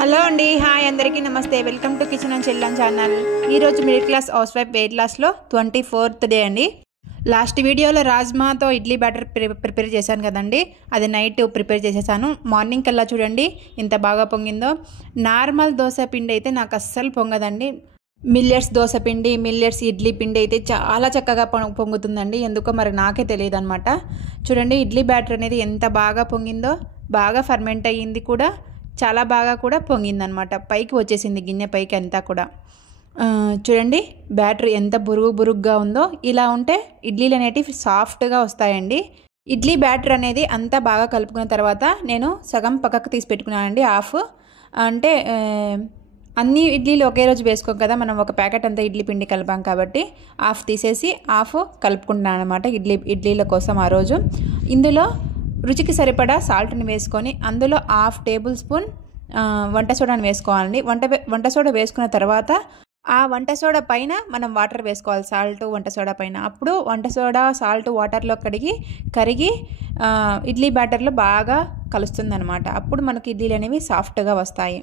Hello అండి, hi అందరికీ నమస్తే. Welcome to kitchen and children channel. ఈరోజు middle class housewife weight లాస్లో 24th డే అండి. లాస్ట్ వీడియోలో రాజ్మాతో ఇడ్లీ బ్యాటర్ ప్రిపేర్ చేశాను కదండి, అది నైట్ ప్రిపేర్ చేసేసాను. మార్నింగ్ కల్లా చూడండి ఎంత బాగా పొంగిందో. నార్మల్ దోశ పిండి అయితే నాకు అస్సలు పొంగదండి. మిల్లెట్స్ దోశ పిండి, మిల్లెట్స్ ఇడ్లీ పిండి అయితే చాలా చక్కగా పొంగుతుందండి. ఎందుకో మరి నాకే తెలియదు అనమాట. చూడండి ఇడ్లీ బ్యాటర్ అనేది ఎంత బాగా పొంగిందో, బాగా ఫర్మెంట్ అయ్యింది కూడా, చాలా బాగా కూడా పొంగిందనమాట. పైకి వచ్చేసింది గిన్నె పైకి అంతా కూడా. చూడండి బ్యాటర్ ఎంత బురుగుగా ఉందో. ఇలా ఉంటే ఇడ్లీలు అనేటివి సాఫ్ట్గా వస్తాయండి. ఇడ్లీ బ్యాటర్ అనేది అంతా బాగా కలుపుకున్న తర్వాత నేను సగం పక్కకు తీసి పెట్టుకున్నానండి. హాఫ్ అంటే అన్ని ఇడ్లీలు ఒకే రోజు వేసుకోం కదా, మనం ఒక ప్యాకెట్ అంతా ఇడ్లీ పిండి కలిపాం కాబట్టి హాఫ్ తీసేసి హాఫ్ కలుపుకుంటున్నాను అనమాట ఇడ్లీల కోసం. ఆ రోజు ఇందులో రుచికి సరిపడా సాల్ట్ని వేసుకొని అందులో 1/2 టేబుల్ స్పూన్ వంట సోడాని వేసుకోవాలండి. వంట సోడా వేసుకున్న తర్వాత ఆ వంట సోడా పైన మనం వాటర్ వేసుకోవాలి, సాల్ట్ వంట సోడా పైన. అప్పుడు వంట సోడా సాల్ట్ వాటర్లో కరిగి ఇడ్లీ బ్యాటర్లో బాగా కలుస్తుంది అనమాట. అప్పుడు మనకి ఇడ్లీలు అనేవి సాఫ్ట్గా వస్తాయి.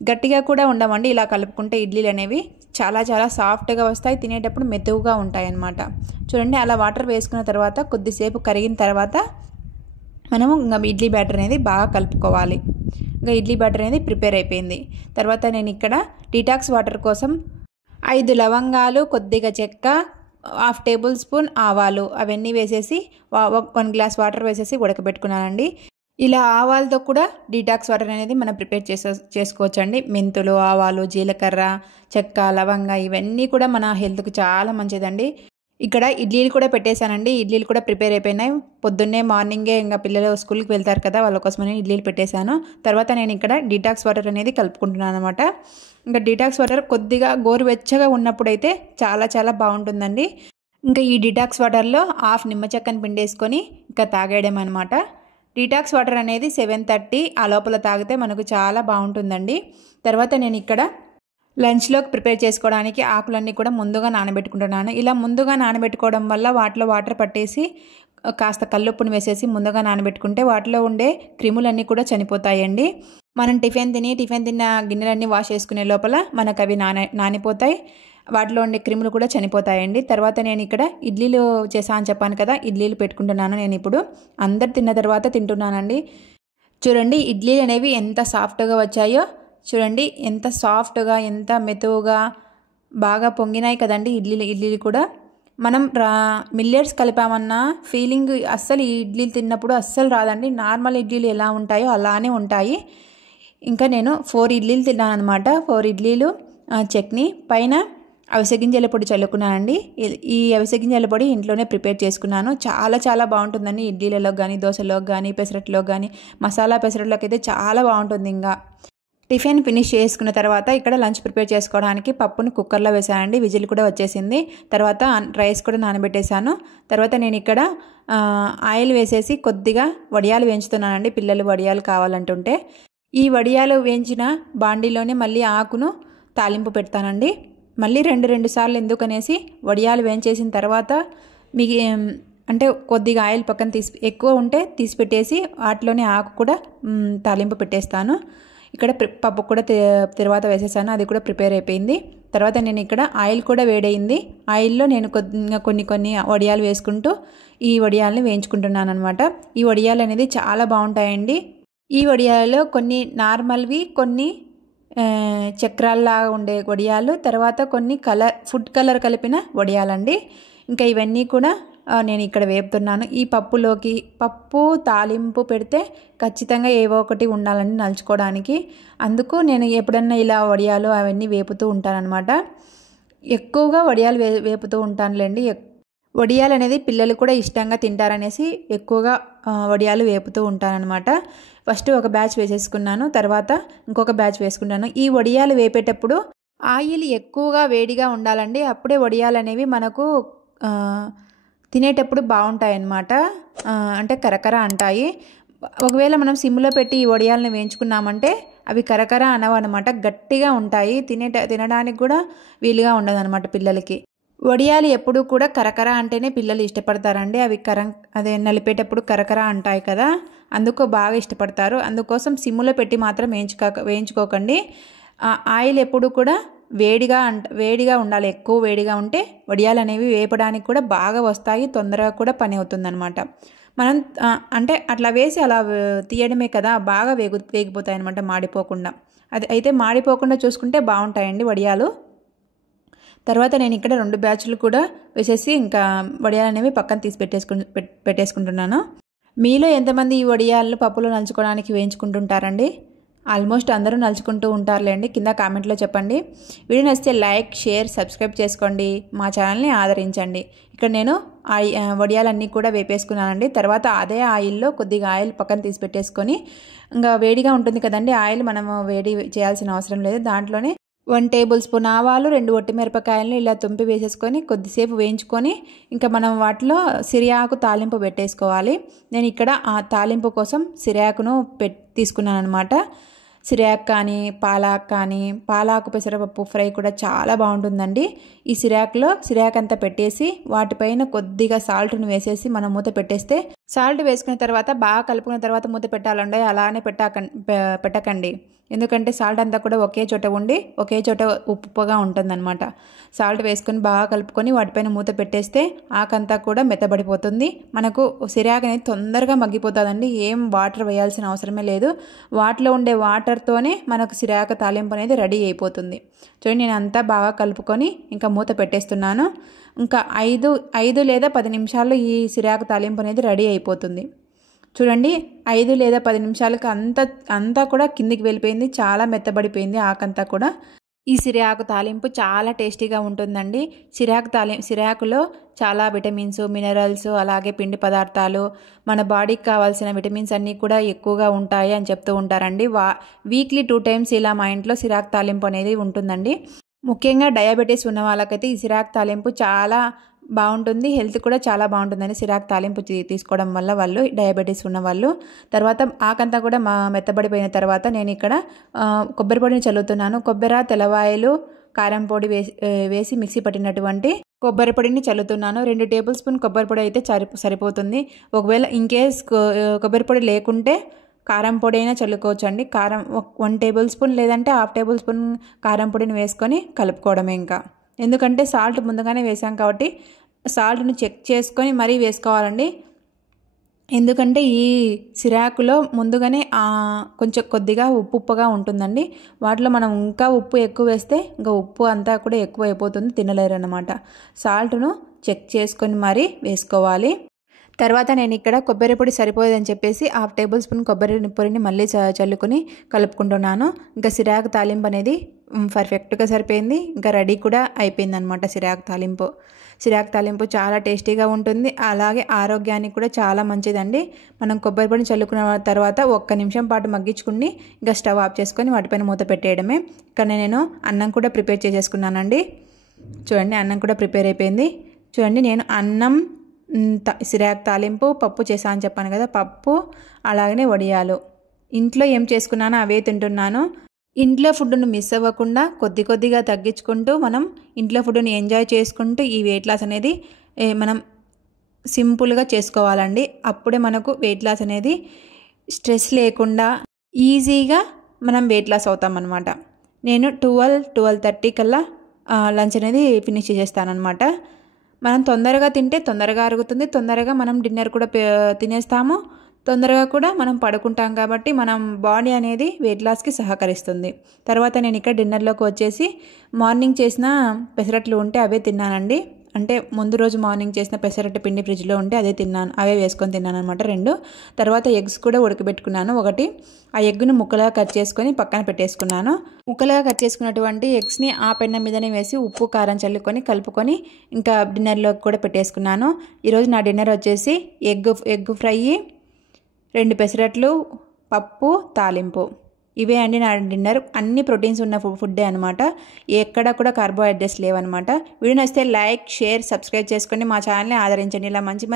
గట్టిగా కూడా ఉండవండి. ఇలా కలుపుకుంటే ఇడ్లీలు అనేవి చాలా చాలా సాఫ్ట్గా వస్తాయి, తినేటప్పుడు మెతువుగా ఉంటాయి అన్నమాట. చూడండి అలా వాటర్ వేసుకున్న తర్వాత కొద్దిసేపు కరిగిన తర్వాత మనము ఇంకా ఇడ్లీ బ్యాటర్ అనేది బాగా కలుపుకోవాలి. ఇంకా ఇడ్లీ బ్యాటర్ అనేది ప్రిపేర్ అయిపోయింది. తర్వాత నేను ఇక్కడ డీటాక్స్ వాటర్ కోసం 5 లవంగాలు, కొద్దిగా చెక్క, 1/2 టేబుల్ స్పూన్ ఆవాలు అవన్నీ వేసేసి 1 గ్లాస్ వాటర్ వేసేసి ఉడకబెట్టుకున్నానండి. ఇలా ఆవాలతో కూడా డీటాక్స్ వాటర్ అనేది మనం ప్రిపేర్ చేసుకోవచ్చండి. మెంతులు, ఆవాలు, జీలకర్ర, చెక్క, లవంగ ఇవన్నీ కూడా మన హెల్త్కి చాలా మంచిదండి. ఇక్కడ ఇడ్లీలు కూడా పెట్టేశానండి. ఇడ్లీలు కూడా ప్రిపేర్ అయిపోయినాయి. పొద్దున్నే మార్నింగే ఇంకా పిల్లలు స్కూల్కి వెళ్తారు కదా, వాళ్ళ కోసమని ఇడ్లీలు పెట్టేశాను. తర్వాత నేను ఇక్కడ డీటాక్స్ వాటర్ అనేది కలుపుకుంటున్నాను అనమాట. ఇంకా డీటాక్స్ వాటర్ కొద్దిగా గోరువెచ్చగా ఉన్నప్పుడైతే చాలా చాలా బాగుంటుందండి. ఇంకా ఈ డీటాక్స్ వాటర్లో 1/2 నిమ్మ చెక్కని పిండేసుకొని ఇంకా తాగేయడం అనమాట. డీటాక్స్ వాటర్ అనేది 7:30 ఆ లోపల తాగితే మనకు చాలా బాగుంటుందండి. తర్వాత నేను ఇక్కడ లంచ్లోకి ప్రిపేర్ చేసుకోవడానికి ఆకులన్నీ కూడా ముందుగా నానబెట్టుకుంటున్నాను. ఇలా ముందుగా నానబెట్టుకోవడం వల్ల వాటిలో వాటర్ పట్టేసి కాస్త కల్లుప్పును వేసేసి ముందుగా నానబెట్టుకుంటే వాటిలో ఉండే క్రిములన్నీ కూడా చనిపోతాయండి. మనం టిఫిన్ తిన్న గిన్నెలన్నీ వాష్ చేసుకునే లోపల మనకు అవి నానిపోతాయి, వాటిలో ఉండే క్రిములు కూడా చనిపోతాయండి. తర్వాత నేను ఇక్కడ ఇడ్లీలు చేసా అని చెప్పాను కదా, ఇడ్లీలు పెట్టుకుంటున్నాను. నేను ఇప్పుడు అందరు తిన్న తర్వాత తింటున్నానండి. చూడండి ఇడ్లీలు అనేవి ఎంత సాఫ్ట్గా వచ్చాయో. చూడండి ఎంత సాఫ్ట్గా, ఎంత మెతువుగా బాగా పొంగినాయి కదండి ఇడ్లీలు కూడా. మనం మిల్లెట్స్ కలిపామన్న ఫీలింగ్ అస్సలు ఈ ఇడ్లీలు తిన్నప్పుడు అస్సలు రాదండి. నార్మల్ ఇడ్లీలు ఎలా ఉంటాయో అలానే ఉంటాయి. ఇంకా నేను 4 ఇడ్లీలు తిన్నాను అనమాట. 4 ఇడ్లీలు చట్నీ పైన అవిసె గింజల పొడి చల్లుకున్నానండి. ఈ అవిసె గింజల పొడి ఇంట్లోనే ప్రిపేర్ చేసుకున్నాను. చాలా చాలా బాగుంటుందండి ఇడ్లీలలో కానీ, దోశలోకి కానీ, పెసరట్లోకి కానీ. మసాలా పెసరట్లోకి అయితే చాలా బాగుంటుంది. ఇంకా టిఫిన్ ఫినిష్ చేసుకున్న తర్వాత ఇక్కడ లంచ్ ప్రిపేర్ చేసుకోవడానికి పప్పును కుక్కర్లో వేసానండి. విజిల్ కూడా వచ్చేసింది. తర్వాత రైస్ కూడా నానబెట్టేశాను. తర్వాత నేను ఇక్కడ ఆయిల్ వేసేసి కొద్దిగా వడియాలు వేయించుతున్నానండి, పిల్లలు వడియాలు కావాలంటుంటే. ఈ వడియాలు వేయించిన బాండీలోనే మళ్ళీ ఆకును తాలింపు పెడతానండి. మళ్ళీ 2 సార్లు ఎందుకనేసి వడియాలు వేయించేసిన తర్వాత అంటే కొద్దిగా ఆయిల్ పక్కన ఎక్కువ ఉంటే తీసి పెట్టేసి వాటిలోనే ఆకు కూడా తాలింపు పెట్టేస్తాను. ఇక్కడ పప్పు కూడా తర్వాత వేసేసాను, అది కూడా ప్రిపేర్ అయిపోయింది. తర్వాత నేను ఇక్కడ ఆయిల్ కూడా వేడైంది. ఆయిల్లో నేను కొన్ని వడియాలు వేసుకుంటూ ఈ వడియాలని వేయించుకుంటున్నాను అనమాట. ఈ వడియాలు అనేది చాలా బాగుంటాయండి. ఈ వడియాలలో కొన్ని నార్మల్వి, కొన్ని చక్రాల్లాగా ఉండే వడియాలు, తర్వాత కొన్ని ఫుడ్ కలర్ కలిపిన వడియాలండి. ఇంకా ఇవన్నీ కూడా నేను ఇక్కడ వేపుతున్నాను. ఈ పప్పు తాలింపు పెడితే ఖచ్చితంగా ఏవో ఒకటి ఉండాలని నలుచుకోవడానికి. అందుకు నేను ఎప్పుడన్నా ఇలా వడియాలు అవన్నీ వేపుతూ ఉంటానన్నమాట. ఎక్కువగా వడియాలు వేపుతూ ఉంటానులేండి. వడియాలు అనేది పిల్లలు కూడా ఇష్టంగా తింటారనేసి ఎక్కువగా వడియాలు వేపుతూ ఉంటానన్నమాట. ఫస్ట్ ఒక బ్యాచ్ వేసేసుకున్నాను, తర్వాత ఇంకొక బ్యాచ్ వేసుకున్నాను. ఈ వడియాలు వేపేటప్పుడు ఆయిల్ ఎక్కువగా వేడిగా ఉండాలండి. అప్పుడే వడియాలు అనేవి మనకు తినేటప్పుడు బాగుంటాయి అన్నమాట. అంటే కరకర అంటాయి. ఒకవేళ మనం సిమ్లో పెట్టి ఈ వడియాలను వేయించుకున్నామంటే అవి కరకర అనవన్నమాట, గట్టిగా ఉంటాయి. తినడానికి కూడా వీలుగా ఉండదన్నమాట పిల్లలకి. వడియాలు ఎప్పుడు కూడా కరకర అంటేనే పిల్లలు ఇష్టపడతారండి. అవి అదే నలిపేటప్పుడు కరకర అంటాయి కదా, అందుకు బాగా ఇష్టపడతారు. అందుకోసం సిమ్లో పెట్టి మాత్రం వేయించుకోకండి. ఆయిల్ ఎప్పుడు కూడా వేడిగా ఉండాలి. ఎక్కువ వేడిగా ఉంటే వడియాలు అనేవి వేపడానికి కూడా బాగా వస్తాయి, తొందరగా కూడా పని అవుతుందన్నమాట. మనం అంటే అట్లా వేసి అలా తీయడమే కదా, బాగా వేగిపోతాయి అనమాట, మాడిపోకుండా. అది అయితే మాడిపోకుండా చూసుకుంటే బాగుంటాయండి వడియాలు. తర్వాత నేను ఇక్కడ 2 బ్యాచ్లు కూడా వేసేసి ఇంకా వడియాలు అనేవి పక్కన తీసి పెట్టేసుకుంటున్నాను. మీలో ఎంతమంది ఈ వడియాలను పప్పులో నంచుకోవడానికి వేయించుకుంటుంటారండి? ఆల్మోస్ట్ అందరూ నలుచుకుంటూ ఉంటారులేండి. కింద కామెంట్లో చెప్పండి. వీడియో నచ్చితే లైక్, షేర్, సబ్స్క్రైబ్ చేసుకోండి. మా ఛానల్ని ఆదరించండి. ఇక్కడ నేను వడియాలన్నీ కూడా వేపేసుకున్నానండి. తర్వాత అదే ఆయిల్లో కొద్దిగా ఆయిల్ పక్కన తీసి పెట్టేసుకొని, ఇంకా వేడిగా ఉంటుంది కదండి ఆయిల్, మనము వేడి చేయాల్సిన అవసరం లేదు. దాంట్లోనే 1 టేబుల్ స్పూన్ ఆవాలు, 2 ఒట్టిమిరపకాయలను ఇలా తుంపి వేసేసుకొని కొద్దిసేపు వేయించుకొని ఇంకా మనం వాటిలో సిరియాకు తాలింపు పెట్టేసుకోవాలి. నేను ఇక్కడ ఆ తాలింపు కోసం సిరియాకును తీసుకున్నాను అనమాట. సిరియాకు కానీ పాలాకు పెసరపప్పు ఫ్రై కూడా చాలా బాగుంటుందండి. ఈ సిరియాకు అంతా పెట్టేసి వాటిపైన కొద్దిగా సాల్ట్ని వేసేసి మనం మూత పెట్టేస్తే, సాల్ట్ వేసుకున్న తర్వాత బాగా కలుపుకున్న తర్వాత మూత పెట్టాలండి. అలానే పెట్టకండి, ఎందుకంటే సాల్ట్ అంతా కూడా ఒకే చోట ఉండి ఒకే చోట ఉప్పుగా ఉంటుందన్నమాట. సాల్ట్ వేసుకొని బాగా కలుపుకొని వాటిపైన మూత పెట్టేస్తే ఆకంతా కూడా మెత్తబడిపోతుంది. మనకు సిరియాకు అనేది తొందరగా మగ్గిపోతుందండి. ఏం వాటర్ వేయాల్సిన అవసరమే లేదు. వాటిలో ఉండే వాటర్తోనే మనకు సిరియాకు తాలింపు అనేది రెడీ అయిపోతుంది. చూడండి, నేను అంతా బాగా కలుపుకొని ఇంకా మూత పెట్టేస్తున్నాను. ఇంకా 5 లేదా 10 నిమిషాల్లో ఈ సిరియాకు తాలింపు అనేది రెడీ అయిపోతుంది. చూడండి, 5 లేదా 10 నిమిషాలకు అంతా కూడా కిందికి వెళ్ళిపోయింది. చాలా మెత్తబడిపోయింది ఆకంతా కూడా. ఈ సిరియాకు తాలింపు చాలా టేస్టీగా ఉంటుందండి. సిరియాకులో చాలా విటమిన్స్, మినరల్స్, అలాగే పిండి పదార్థాలు, మన బాడీకి కావాల్సిన విటమిన్స్ అన్నీ కూడా ఎక్కువగా ఉంటాయి అని చెప్తూ ఉంటారండి. వీక్లీ 2 టైమ్స్ ఇలా మా ఇంట్లో సిరియాకు తాలింపు అనేది ఉంటుందండి. ముఖ్యంగా డయాబెటీస్ ఉన్న వాళ్ళకైతే ఈ సిరియాకు తాలింపు చాలా బాగుంటుంది. హెల్త్ కూడా చాలా బాగుంటుందని సిరియాకు తాలింపు తీసుకోవడం వల్ల వాళ్ళు, డయాబెటీస్ ఉన్న వాళ్ళు. తర్వాత ఆకంతా కూడా మెత్తబడిపోయిన తర్వాత నేను ఇక్కడ కొబ్బరి పొడిని చల్లుతున్నాను. కొబ్బరి, తెల్లవాయలు, కారం పొడి వేసి మిక్సీ పట్టినటువంటి కొబ్బరి పొడిని చల్లుతున్నాను. 2 టేబుల్ స్పూన్ కొబ్బరి పొడి అయితే సరిపోతుంది. ఒకవేళ ఇన్కేస్ కొబ్బరి పొడి లేకుంటే కారం పొడి అయినా చల్లుకోవచ్చు అండి. కారం 1 టేబుల్ స్పూన్ లేదంటే 1/2 టేబుల్ స్పూన్ కారం పొడిని వేసుకొని కలుపుకోవడమే ఇంకా. ఎందుకంటే సాల్ట్ ముందుగానే వేసాం కాబట్టి సాల్ట్ను చెక్ చేసుకొని మరీ వేసుకోవాలండి. ఎందుకంటే ఈ సిరాకులో ముందుగానే కొంచెం కొద్దిగా ఉప్పుగా ఉంటుందండి. వాటిలో మనం ఇంకా ఉప్పు ఎక్కువ వేస్తే ఇంకా ఉప్పు అంతా కూడా ఎక్కువ అయిపోతుంది, తినలేరు అన్నమాట. సాల్ట్ను చెక్ చేసుకొని మరీ వేసుకోవాలి. తర్వాత నేను ఇక్కడ కొబ్బరి పొడి సరిపోదని చెప్పేసి 1/2 టేబుల్ స్పూన్ కొబ్బరి పొడిని మళ్ళీ చల్లుకొని కలుపుకుంటున్నాను. ఇంకా సిరాకు తాలింపు అనేది పర్ఫెక్ట్గా సరిపోయింది. ఇంకా రెడీ కూడా అయిపోయింది అనమాట సిరాకు తాలింపు చాలా టేస్టీగా ఉంటుంది. అలాగే ఆరోగ్యానికి కూడా చాలా మంచిదండి. మనం కొబ్బరి పొడిని చల్లుకున్న తర్వాత 1 నిమిషం పాటు మగ్గించుకుని ఇంకా స్టవ్ ఆఫ్ చేసుకొని వాటిపైన మూత పెట్టేయడమే. ఇక్కడ నేను అన్నం కూడా ప్రిపేర్ చేసేసుకున్నానండి. చూడండి, అన్నం కూడా ప్రిపేర్ అయిపోయింది. చూడండి, నేను అన్నం, సిరాకు తాలింపు, పప్పు చేశాను అని చెప్పాను కదా, పప్పు అలాగనే వడియాలు ఇంట్లో ఏం చేసుకున్నానో అవే తింటున్నాను. ఇంట్లో ఫుడ్ను మిస్ అవ్వకుండా కొద్దిగా తగ్గించుకుంటూ మనం ఇంట్లో ఫుడ్ని ఎంజాయ్ చేసుకుంటూ ఈ వెయిట్ లాస్ అనేది మనం సింపుల్గా చేసుకోవాలండి. అప్పుడే మనకు వెయిట్ లాస్ అనేది స్ట్రెస్ లేకుండా ఈజీగా మనం వెయిట్ లాస్ అవుతాం అన్నమాట. నేను 12-12:30 కల్లా లంచ్ అనేది ఫినిష్ చేసేస్తానమాట. మనం తొందరగా తింటే తొందరగా అరుగుతుంది, తొందరగా మనం డిన్నర్ కూడా తినేస్తాము, తొందరగా కూడా మనం పడుకుంటాం. కాబట్టి మనం బాడీ అనేది వెయిట్ లాస్కి సహకరిస్తుంది. తర్వాత నేను ఇక్కడ డిన్నర్లోకి వచ్చేసి మార్నింగ్ చేసిన పెసరట్లు ఉంటే అవే తిన్నానండి. అంటే ముందు రోజు మార్నింగ్ చేసిన పెసరట్టు పిండి ఫ్రిడ్జ్లో ఉంటే అవే వేసుకొని తిన్నాను అనమాట 2. తర్వాత ఎగ్స్ కూడా ఉడకబెట్టుకున్నాను 1. ఆ ఎగ్ను ముక్కలుగా కట్ చేసుకొని పక్కన పెట్టేసుకున్నాను. ముక్కలుగా కట్ చేసుకున్నటువంటి ఎగ్స్ని ఆ పెన్నం మీదనే వేసి ఉప్పు, కారం చల్లుకొని కలుపుకొని ఇంకా డిన్నర్లోకి కూడా పెట్టేసుకున్నాను. ఈరోజు నా డిన్నర్ వచ్చేసి ఎగ్ ఫ్రై, 2 పెసరట్లు, పప్పు, తాలింపు. ఇవే అండి నా డిన్నర్. అన్ని ప్రోటీన్స్ ఉన్న ఫుడ్డే అనమాట. ఎక్కడ కూడా కార్బోహైడ్రేట్స్ లేవన్నమాట. వీడియో నచ్చితే లైక్, షేర్, సబ్స్క్రైబ్ చేసుకోండి. మా ఛానల్ని ఆదరించండి. ఇలా మంచి